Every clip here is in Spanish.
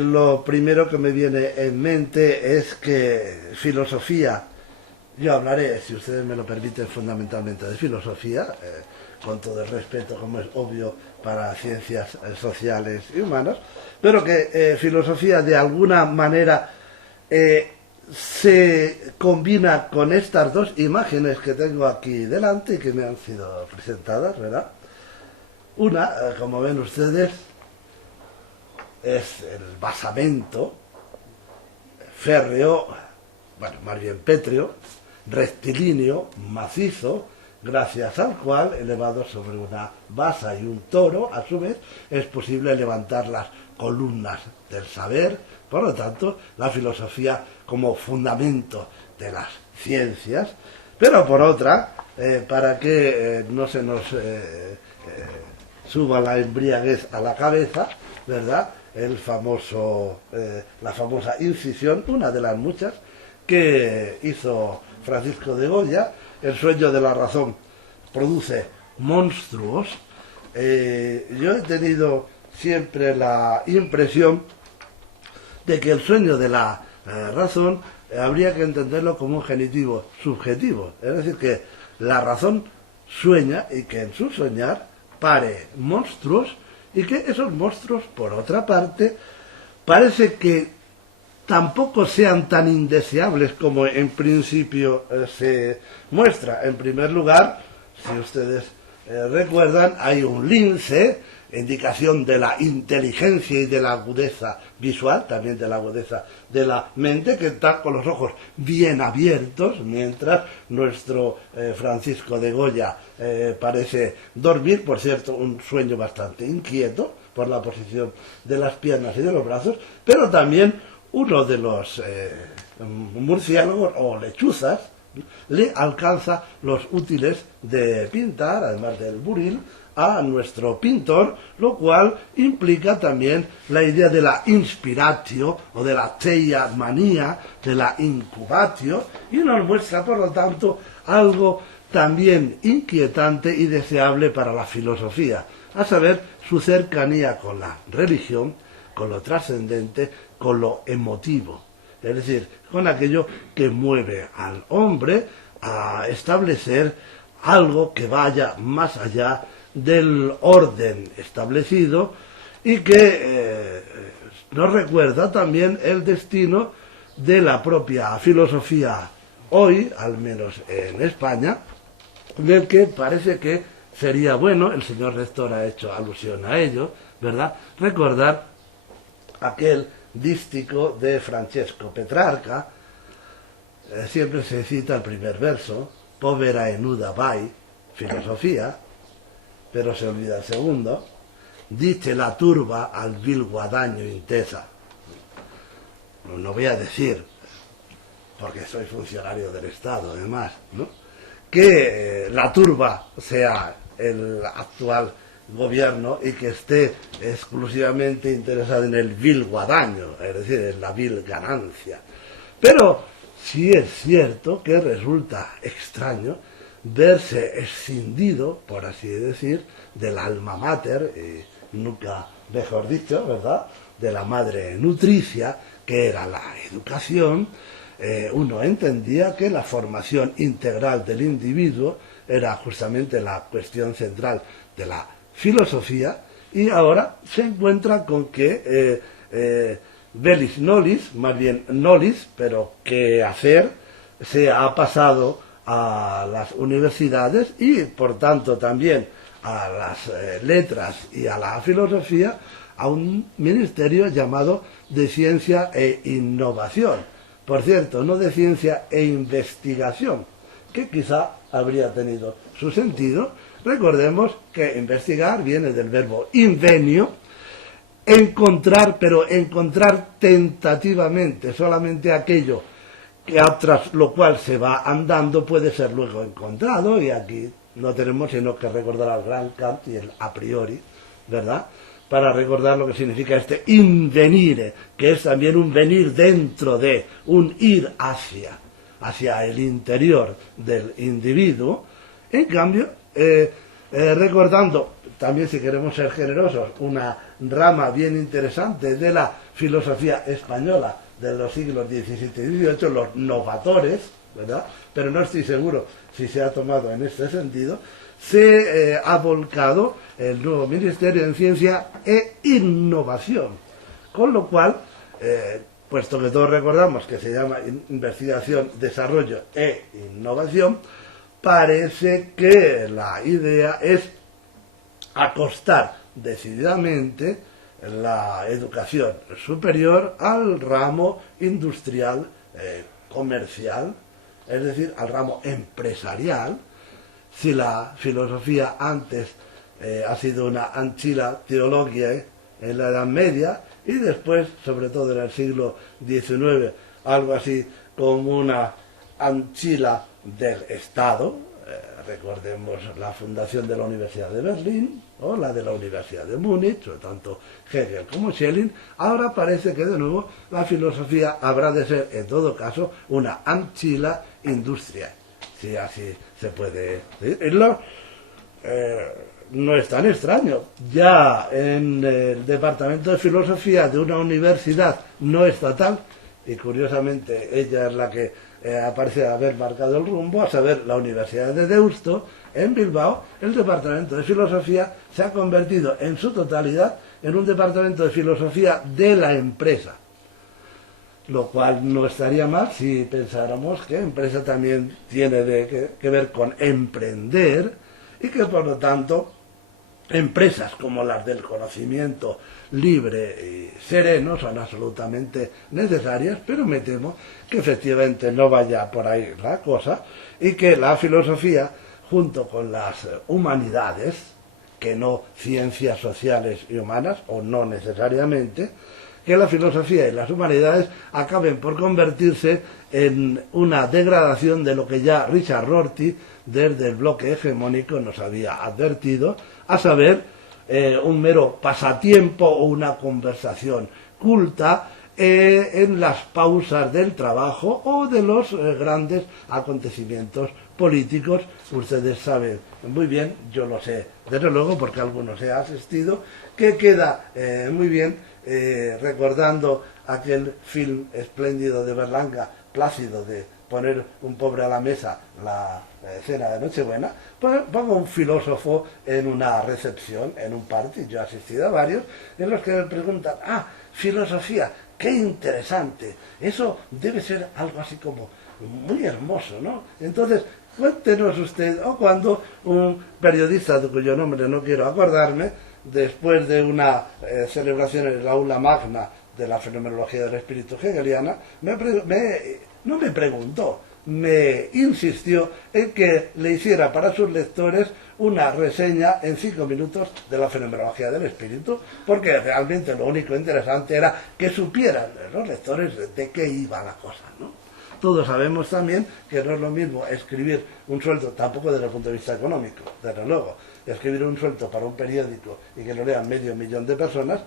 Lo primero que me viene en mente es que filosofía, yo hablaré, si ustedes me lo permiten, fundamentalmente de filosofía, con todo el respeto, como es obvio, para ciencias sociales y humanas, pero que filosofía de alguna manera se combina con estas dos imágenes que tengo aquí delante y que me han sido presentadas, ¿verdad? Una, como ven ustedes, es el basamento férreo, bueno, más bien pétreo, rectilíneo, macizo, gracias al cual, elevado sobre una basa y un toro, a su vez, es posible levantar las columnas del saber. Por lo tanto, la filosofía como fundamento de las ciencias, pero por otra, para que no se nos suba la embriaguez a la cabeza, ¿verdad?, la famosa incisión, una de las muchas que hizo Francisco de Goya. El sueño de la razón produce monstruos. Yo he tenido siempre la impresión de que el sueño de la razón habría que entenderlo como un genitivo subjetivo, es decir, que la razón sueña y que en su soñar pare monstruos, y que esos monstruos, por otra parte, parece que tampoco sean tan indeseables como en principio se muestra. En primer lugar, si ustedes recuerdan, hay un lince, indicación de la inteligencia y de la agudeza visual, también de la agudeza de la mente, que está con los ojos bien abiertos, mientras nuestro Francisco de Goya parece dormir, por cierto, un sueño bastante inquieto por la posición de las piernas y de los brazos, pero también uno de los murciélagos o lechuzas le alcanza los útiles de pintar, además del buril, a nuestro pintor, lo cual implica también la idea de la inspiratio o de la theia manía, de la incubatio, y nos muestra, por lo tanto, algo también inquietante y deseable para la filosofía, a saber, su cercanía con la religión, con lo trascendente, con lo emotivo, es decir, con aquello que mueve al hombre a establecer algo que vaya más allá del orden establecido y que nos recuerda también el destino de la propia filosofía hoy, al menos en España, del que parece que sería bueno, el señor rector ha hecho alusión a ello, ¿verdad?, recordar aquel dístico de Francesco Petrarca. Siempre se cita el primer verso, povera e nuda vai, filosofía, pero se olvida el segundo, dice la turba al vil guadaño intesa. No voy a decir, porque soy funcionario del Estado además, ¿no?, que la turba sea el actual gobierno y que esté exclusivamente interesado en el vil guadaño, es decir, en la vil ganancia. Pero sí es cierto que resulta extraño verse escindido, por así decir, del alma mater, y nunca mejor dicho, ¿verdad?, de la madre nutricia, que era la educación. Uno entendía que la formación integral del individuo era justamente la cuestión central de la filosofía, y ahora se encuentra con que velis nolis, más bien nolis, pero qué hacer, se ha pasado a las universidades y por tanto también a las letras y a la filosofía, a un ministerio llamado de ciencia e innovación. Por cierto, no de ciencia e investigación, que quizá habría tenido su sentido. Recordemos que investigar viene del verbo invenio, encontrar, pero encontrar tentativamente, solamente aquello que tras lo cual se va andando puede ser luego encontrado, y aquí no tenemos sino que recordar al gran Kant y el a priori, ¿verdad?, para recordar lo que significa este invenire, que es también un venir dentro de, un ir hacia el interior del individuo. En cambio, recordando también, si queremos ser generosos, una rama bien interesante de la filosofía española de los siglos XVII y XVIII, los novatores, ¿verdad? Pero no estoy seguro si se ha tomado en este sentido. Se ha volcado el nuevo Ministerio en Ciencia e Innovación, con lo cual, puesto que todos recordamos que se llama Investigación, Desarrollo e Innovación, parece que la idea es acostar decididamente la educación superior al ramo industrial, comercial, es decir, al ramo empresarial. Si la filosofía antes ha sido una ancilla teologiae en la Edad Media, y después, sobre todo en el siglo XIX, algo así como una ancilla del Estado. Recordemos la fundación de la Universidad de Berlín o la de la Universidad de Múnich, sobre tanto Hegel como Schelling. Ahora parece que de nuevo la filosofía habrá de ser, en todo caso, una ancilla industrial, si así se puede decirlo. No es tan extraño. Ya en el departamento de filosofía de una universidad no estatal, y curiosamente ella es la que aparece haber marcado el rumbo, a saber, la Universidad de Deusto, en Bilbao, el departamento de filosofía se ha convertido en su totalidad en un departamento de filosofía de la empresa. Lo cual no estaría mal si pensáramos que empresa también tiene que ver con emprender, y que por lo tanto empresas como las del conocimiento libre y sereno son absolutamente necesarias, pero me temo que efectivamente no vaya por ahí la cosa, y que la filosofía, junto con las humanidades, que no ciencias sociales y humanas, o no necesariamente, que la filosofía y las humanidades acaben por convertirse en una degradación de lo que ya Richard Rorty, desde el bloque hegemónico, nos había advertido, a saber, un mero pasatiempo o una conversación culta en las pausas del trabajo o de los grandes acontecimientos políticos. Ustedes saben muy bien, yo lo sé desde luego porque algunos he asistido, que queda muy bien recordando aquel film espléndido de Berlanga, Plácido, de poner un pobre a la mesa, la cena de Nochebuena. Pues pongo un filósofo en una recepción, en un party, yo he asistido a varios, en los que me preguntan, filosofía, qué interesante, eso debe ser algo así como muy hermoso, ¿no? Entonces, cuéntenos usted, o cuando un periodista de cuyo nombre no quiero acordarme, después de una celebración en el aula magna de la fenomenología del espíritu hegeliana, no me preguntó, me insistió en que le hiciera para sus lectores una reseña en 5 minutos de la fenomenología del espíritu, porque realmente lo único interesante era que supieran los lectores de qué iba la cosa, ¿no? Todos sabemos también que no es lo mismo escribir un sueldo, tampoco desde el punto de vista económico, desde luego, escribir un sueldo para un periódico y que lo lean 500.000 de personas,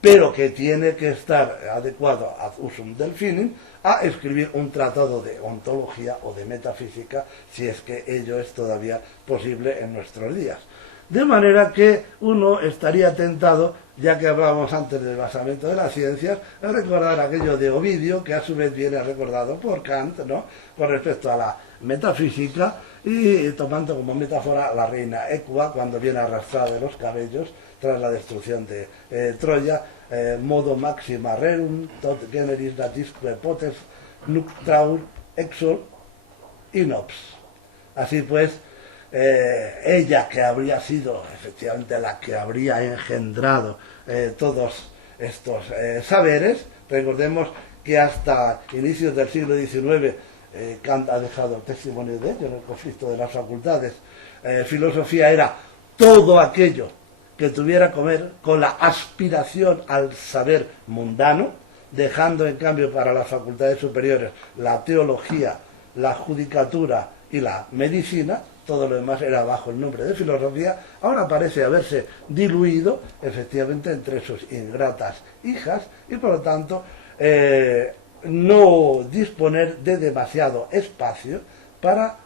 pero que tiene que estar adecuado ad usum delphinum a escribir un tratado de ontología o de metafísica, si es que ello es todavía posible en nuestros días. De manera que uno estaría tentado, ya que hablábamos antes del basamento de las ciencias, a recordar aquello de Ovidio, que a su vez viene recordado por Kant, ¿no?, con respecto a la metafísica, y tomando como metáfora la reina Ecua cuando viene arrastrada de los cabellos tras la destrucción de Troya, modo maxima rerum tot generis natisque potes nuptraur exor inops. Así pues, ella, que habría sido efectivamente la que habría engendrado todos estos saberes, recordemos que hasta inicios del siglo XIX Kant ha dejado testimonio de ello en el conflicto de las facultades. Filosofía era todo aquello que tuviera que ver con la aspiración al saber mundano, dejando en cambio para las facultades superiores la teología, la judicatura y la medicina. Todo lo demás era bajo el nombre de filosofía. Ahora parece haberse diluido efectivamente entre sus ingratas hijas, y por lo tanto no disponer de demasiado espacio para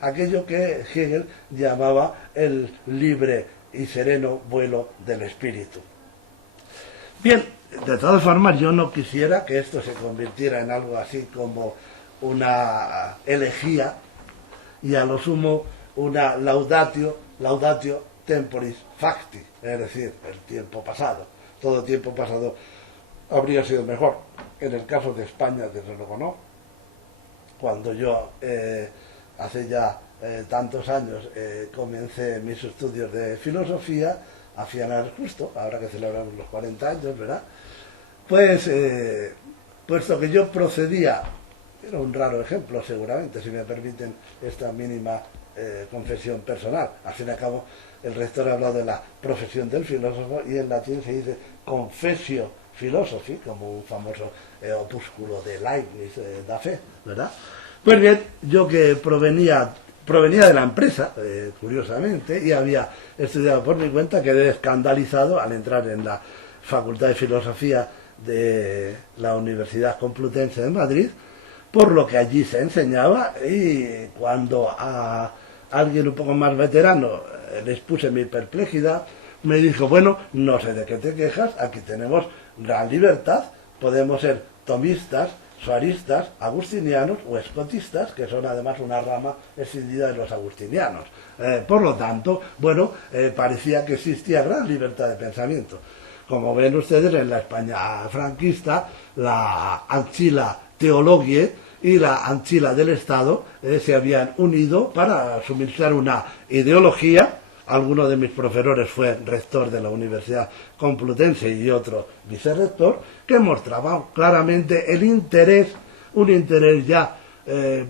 aquello que Hegel llamaba el libre y sereno vuelo del espíritu. Bien, de todas formas yo no quisiera que esto se convirtiera en algo así como una elegía y a lo sumo una laudatio temporis facti, es decir, el tiempo pasado. Todo tiempo pasado habría sido mejor. En el caso de España, desde luego no. Cuando yo hace ya tantos años comencé mis estudios de filosofía, a finales justo, ahora que celebramos los 40 años, ¿verdad? Pues, puesto que yo procedía, era un raro ejemplo seguramente, si me permiten esta mínima confesión personal. Al fin y al cabo, el rector ha hablado de la profesión del filósofo y en latín se dice confessio philosophi, como un famoso opúsculo de Leibniz, da fe, ¿verdad? Pues bien, yo que provenía de la empresa, curiosamente, y había estudiado por mi cuenta, quedé escandalizado al entrar en la Facultad de Filosofía de la Universidad Complutense de Madrid, por lo que allí se enseñaba, y cuando a alguien un poco más veterano les puse mi perplejidad, me dijo, bueno, no sé de qué te quejas, aquí tenemos gran libertad, podemos ser tomistas, suaristas, agustinianos o escotistas, que son además una rama escindida de los agustinianos. Por lo tanto, bueno, parecía que existía gran libertad de pensamiento. Como ven ustedes, en la España franquista, la ancilla teologie y la ancilla del Estado se habían unido para suministrar una ideología. Alguno de mis profesores fue rector de la Universidad Complutense y otro vicerrector, que mostraba claramente el interés, un interés ya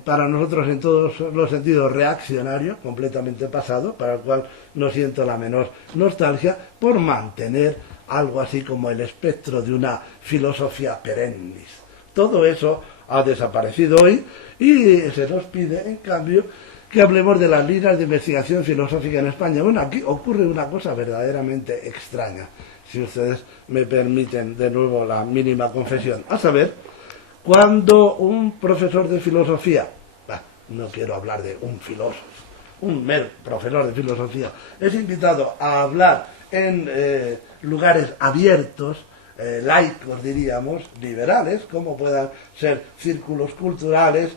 para nosotros en todos los sentidos reaccionario, completamente pasado, para el cual no siento la menor nostalgia, por mantener algo así como el espectro de una filosofía perennis. Todo eso ha desaparecido hoy y se nos pide, en cambio, que hablemos de las líneas de investigación filosófica en España. Bueno, aquí ocurre una cosa verdaderamente extraña, si ustedes me permiten de nuevo la mínima confesión. A saber, cuando un profesor de filosofía, no quiero hablar de un filósofo, un mero profesor de filosofía, es invitado a hablar en lugares abiertos, laicos diríamos, liberales, como puedan ser círculos culturales,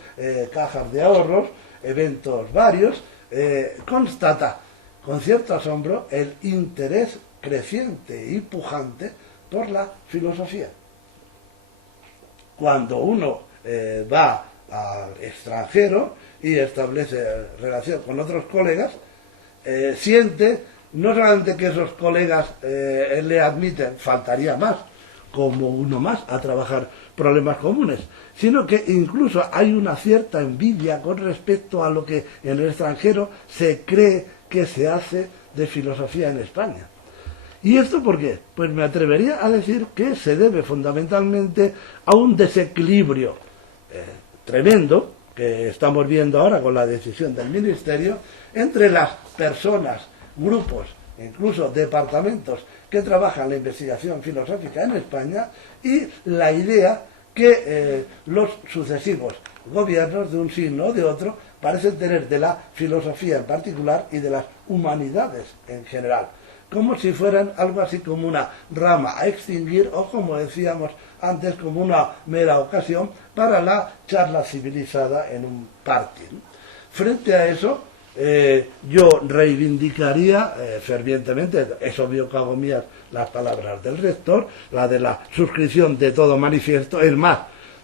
cajas de ahorros, eventos varios, constata con cierto asombro el interés creciente y pujante por la filosofía. Cuando uno va al extranjero y establece relación con otros colegas, siente no solamente que esos colegas le admiten, faltaría más, como uno más, a trabajar problemas comunes, sino que incluso hay una cierta envidia con respecto a lo que en el extranjero se cree que se hace de filosofía en España. ¿Y esto por qué? Pues me atrevería a decir que se debe fundamentalmente a un desequilibrio tremendo que estamos viendo ahora con la decisión del Ministerio entre las personas, grupos, incluso departamentos que trabajan la investigación filosófica en España y la idea que los sucesivos gobiernos de un signo o de otro parecen tener de la filosofía en particular y de las humanidades en general, como si fueran algo así como una rama a extinguir o, como decíamos antes, como una mera ocasión para la charla civilizada en un party. Frente a eso, yo reivindicaría fervientemente, es obvio que hago mías las palabras del rector, la de la suscripción de todo manifiesto. Es más,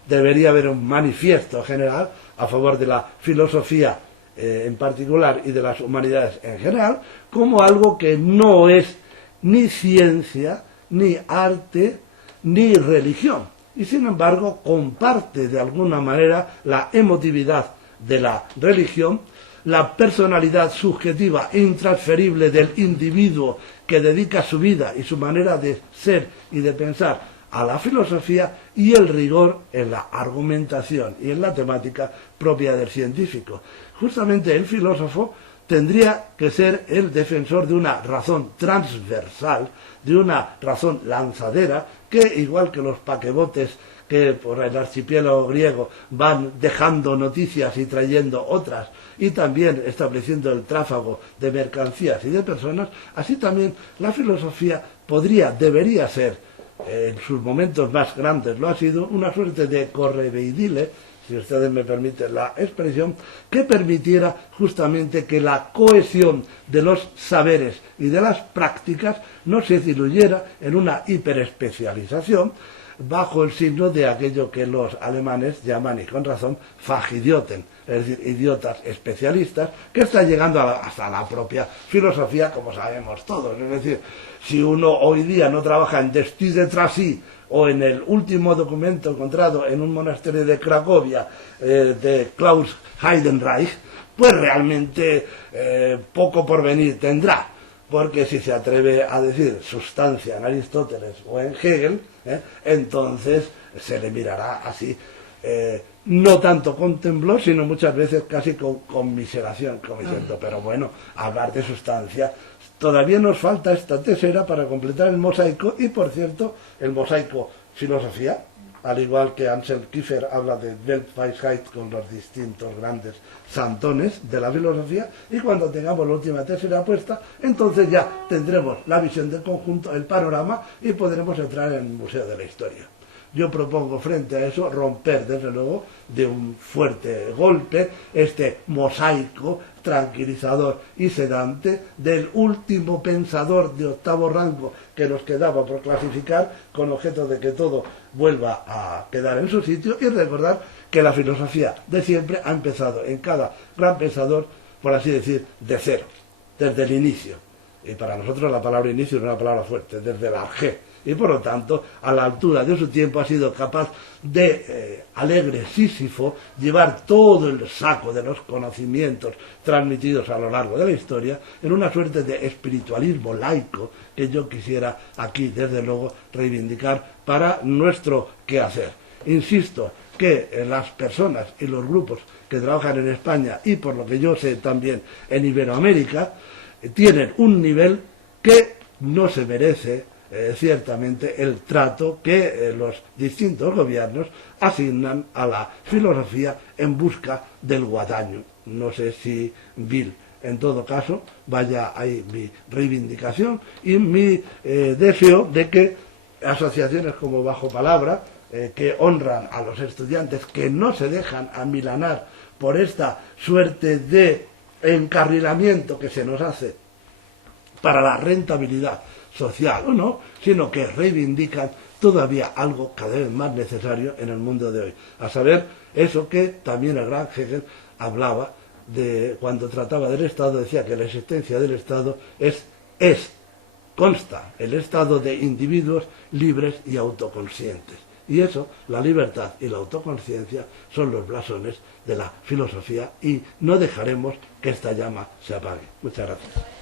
debería haber un manifiesto general a favor de la filosofía en particular y de las humanidades en general, como algo que no es ni ciencia, ni arte, ni religión, y sin embargo comparte de alguna manera la emotividad de la religión, la personalidad subjetiva e intransferible del individuo que dedica su vida y su manera de ser y de pensar a la filosofía, y el rigor en la argumentación y en la temática propia del científico. Justamente el filósofo tendría que ser el defensor de una razón transversal, de una razón lanzadera, que igual que los paquebotes que por el archipiélago griego van dejando noticias y trayendo otras, y también estableciendo el tráfago de mercancías y de personas, así también la filosofía debería ser, en sus momentos más grandes lo ha sido, una suerte de correveidile, si ustedes me permiten la expresión, que permitiera justamente que la cohesión de los saberes y de las prácticas no se diluyera en una hiperespecialización bajo el signo de aquello que los alemanes llaman, y con razón, Fachidioten, es decir, idiotas especialistas, que está llegando hasta la propia filosofía, como sabemos todos. Es decir, si uno hoy día no trabaja en Destis de Tracy o en el último documento encontrado en un monasterio de Cracovia de Klaus Heidenreich, pues realmente poco porvenir tendrá. Porque si se atreve a decir sustancia en Aristóteles o en Hegel, entonces se le mirará así, no tanto con temblor, sino muchas veces casi con conmiseración, como diciendo, pero bueno, hablar de sustancia, todavía nos falta esta tesera para completar el mosaico, y por cierto, el mosaico filosofía, al igual que Ansel Kiefer habla de Weltweisheit con los distintos grandes santones de la filosofía, y cuando tengamos la última tesera puesta, entonces ya tendremos la visión del conjunto, el panorama, y podremos entrar en el Museo de la Historia. Yo propongo frente a eso romper, desde luego, de un fuerte golpe, este mosaico tranquilizador y sedante del último pensador de octavo rango que nos quedaba por clasificar, con objeto de que todo vuelva a quedar en su sitio, y recordar que la filosofía de siempre ha empezado en cada gran pensador, por así decir, de cero, desde el inicio. Y para nosotros la palabra inicio es una palabra fuerte, desde el arjé. Y por lo tanto, a la altura de su tiempo ha sido capaz de, alegre Sísifo, llevar todo el saco de los conocimientos transmitidos a lo largo de la historia en una suerte de espiritualismo laico que yo quisiera aquí, desde luego, reivindicar para nuestro quehacer. Insisto que las personas y los grupos que trabajan en España, y por lo que yo sé también en Iberoamérica, tienen un nivel que no se merece ciertamente el trato que los distintos gobiernos asignan a la filosofía en busca del guadaño. No sé si vil. En todo caso, vaya ahí mi reivindicación y mi deseo de que asociaciones como Bajo Palabra, que honran a los estudiantes, que no se dejan amilanar por esta suerte de encarrilamiento que se nos hace para la rentabilidad social o no, sino que reivindican todavía algo cada vez más necesario en el mundo de hoy, a saber, eso que también el gran Hegel hablaba de cuando trataba del Estado, decía que la existencia del Estado consta el estado de individuos libres y autoconscientes. Y eso, la libertad y la autoconciencia, son los blasones de la filosofía, y no dejaremos que esta llama se apague. Muchas gracias.